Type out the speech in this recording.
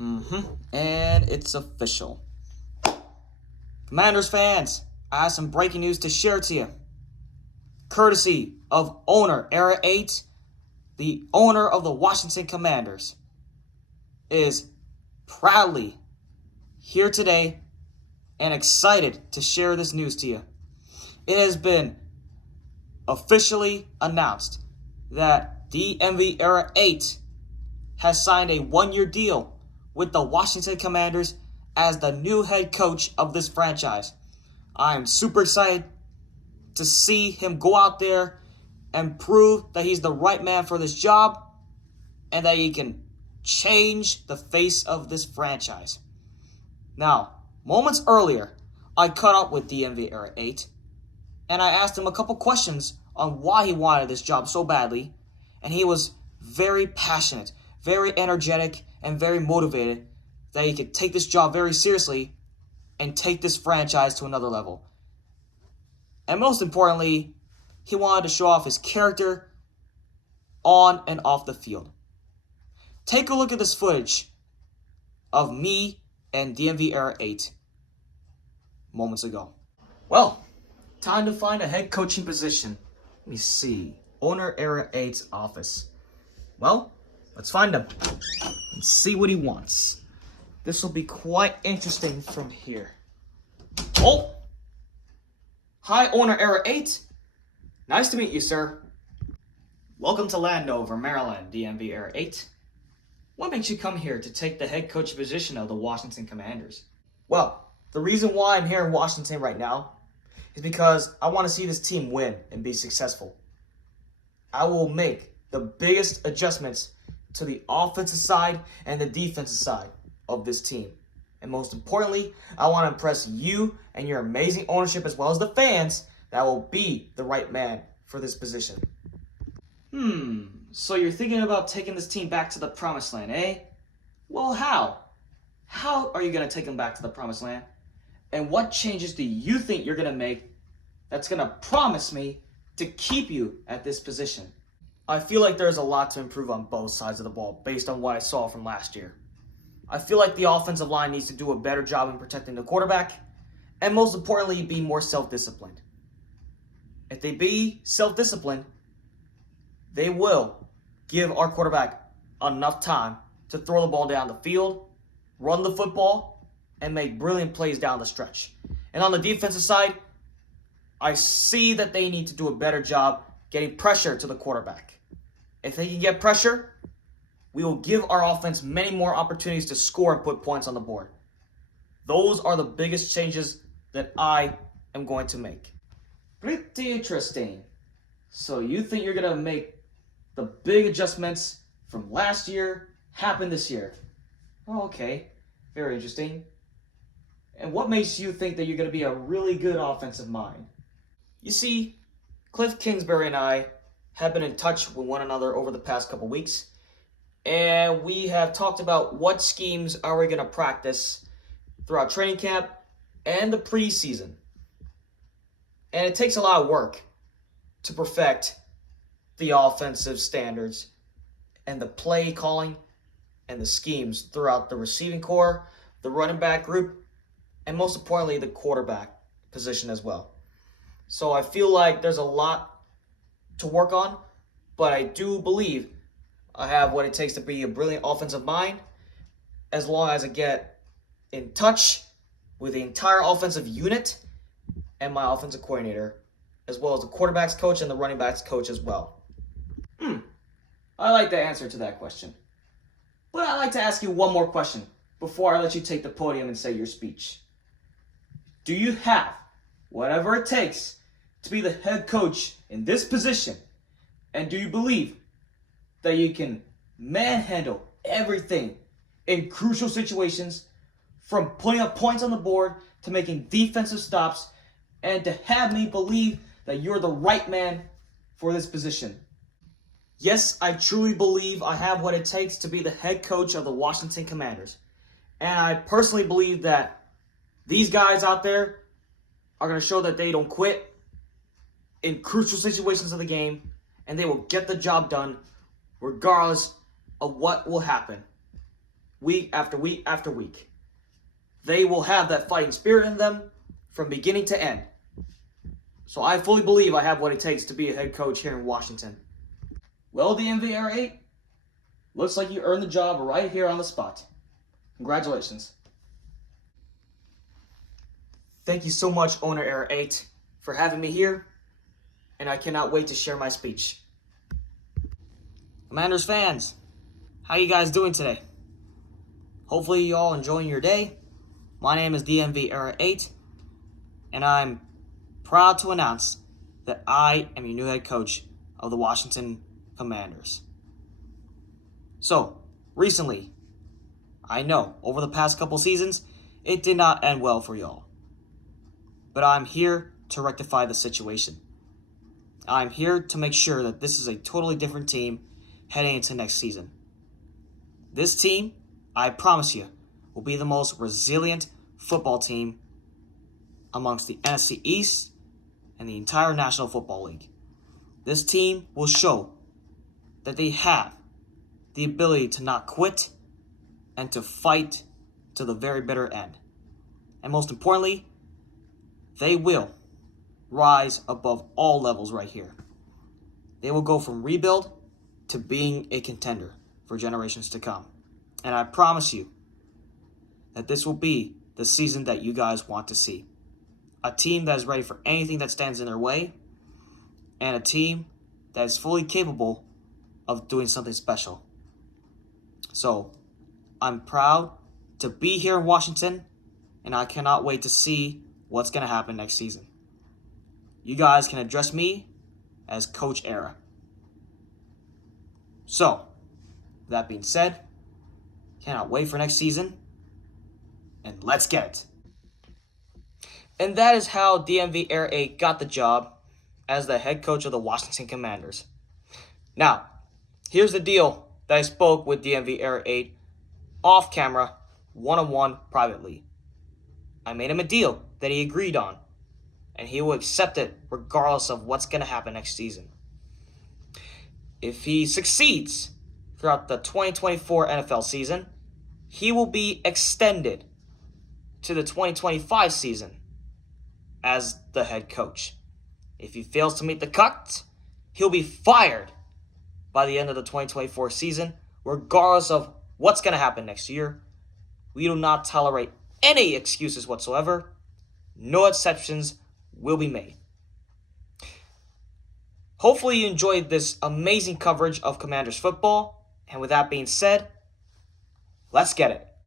And it's official. Commanders fans, I have some breaking news to share to you. Courtesy of owner Era 8, the owner of the Washington Commanders, is proudly here today and excited to share this news to you. It has been officially announced that DMV Era 8 has signed a one-year deal with the Washington Commanders as the new head coach of this franchise. I am super excited to see him go out there and prove that he's the right man for this job and that he can change the face of this franchise. Now, moments earlier, I caught up with DMV Era 8 and I asked him a couple questions on why he wanted this job so badly, and he was very passionate, very energetic, and very motivated that he could take this job very seriously and take this franchise to another level. And most importantly, he wanted to show off his character on and off the field. Take a look at this footage of me and DMV Era 8 moments ago. Well, time to find a head coaching position. Let me see. Owner Era 8's office. Well, let's find him and see what he wants. This will be quite interesting from here. Oh! Hi, Owner Era 8. Nice to meet you, sir. Welcome to Landover, Maryland, DMV Era 8. What makes you come here to take the head coach position of the Washington Commanders? Well, the reason why I'm here in Washington right now is because I want to see this team win and be successful. I will make the biggest adjustments to the offensive side and the defensive side of this team. And most importantly, I want to impress you and your amazing ownership as well as the fans that will be the right man for this position. So you're thinking about taking this team back to the promised land, eh? Well, how? How are you going to take them back to the promised land? And what changes do you think you're going to make that's going to promise me to keep you at this position? I feel like there's a lot to improve on both sides of the ball based on what I saw from last year. I feel like the offensive line needs to do a better job in protecting the quarterback, and most importantly, be more self-disciplined. If they be self-disciplined, they will give our quarterback enough time to throw the ball down the field, run the football, and make brilliant plays down the stretch. And on the defensive side, I see that they need to do a better job getting pressure to the quarterback. If they can get pressure, we will give our offense many more opportunities to score and put points on the board. Those are the biggest changes that I am going to make. Pretty interesting. So you think you're going to make the big adjustments from last year happen this year? Oh, okay. Very interesting. And what makes you think that you're going to be a really good offensive mind? You see, Cliff Kingsbury and I have been in touch with one another over the past couple weeks, and we have talked about what schemes are we going to practice throughout training camp and the preseason. And it takes a lot of work to perfect the offensive standards and the play calling and the schemes throughout the receiving core, the running back group, and most importantly, the quarterback position as well. So I feel like there's a lot to work on, but I do believe I have what it takes to be a brilliant offensive mind as long as I get in touch with the entire offensive unit and my offensive coordinator, as well as the quarterback's coach and the running back's coach as well. I like the answer to that question. But I'd like to ask you one more question before I let you take the podium and say your speech. Do you have whatever it takes to be the head coach in this position? And do you believe that you can manhandle everything in crucial situations, from putting up points on the board to making defensive stops, and to have me believe that you're the right man for this position? Yes, I truly believe I have what it takes to be the head coach of the Washington Commanders. And I personally believe that these guys out there are going to show that they don't quit in crucial situations of the game, and they will get the job done regardless of what will happen. week after week after week. They will have that fighting spirit in them from beginning to end. So I fully believe I have what it takes to be a head coach here in Washington. Well, DMV Era 8, looks like you earned the job right here on the spot. Congratulations. Thank you so much, Owner Era 8, for having me here, and I cannot wait to share my speech. Commanders fans, how you guys doing today? Hopefully you all enjoying your day. My name is DMV Era 8, and I'm proud to announce that I am your new head coach of the Washington Commanders. So, recently, I know over the past couple seasons, it did not end well for y'all. But I'm here to rectify the situation. I'm here to make sure that this is a totally different team heading into next season. This team, I promise you, will be the most resilient football team amongst the NFC East and the entire National Football League. This team will show that they have the ability to not quit and to fight to the very bitter end. And most importantly, they will rise above all levels right here. They will go from rebuild to being a contender for generations to come. And I promise you that this will be the season that you guys want to see. A team that is ready for anything that stands in their way, and a team that is fully capable of doing something special. So, I'm proud to be here in Washington, and I cannot wait to see what's going to happen next season. You guys can address me as Coach Era. So, that being said, cannot wait for next season, and let's get it. And that is how DMV Era 8 got the job as the head coach of the Washington Commanders. Now, here's the deal that I spoke with DMV Era 8 off camera, one-on-one, privately. I made him a deal that he agreed on, and he will accept it regardless of what's going to happen next season. If he succeeds throughout the 2024 NFL season, he will be extended to the 2025 season as the head coach. If he fails to meet the cut, he'll be fired by the end of the 2024 season, regardless of what's going to happen next year. We do not tolerate any excuses whatsoever. No exceptions will be made. Hopefully you enjoyed this amazing coverage of Commanders football. And with that being said, let's get it.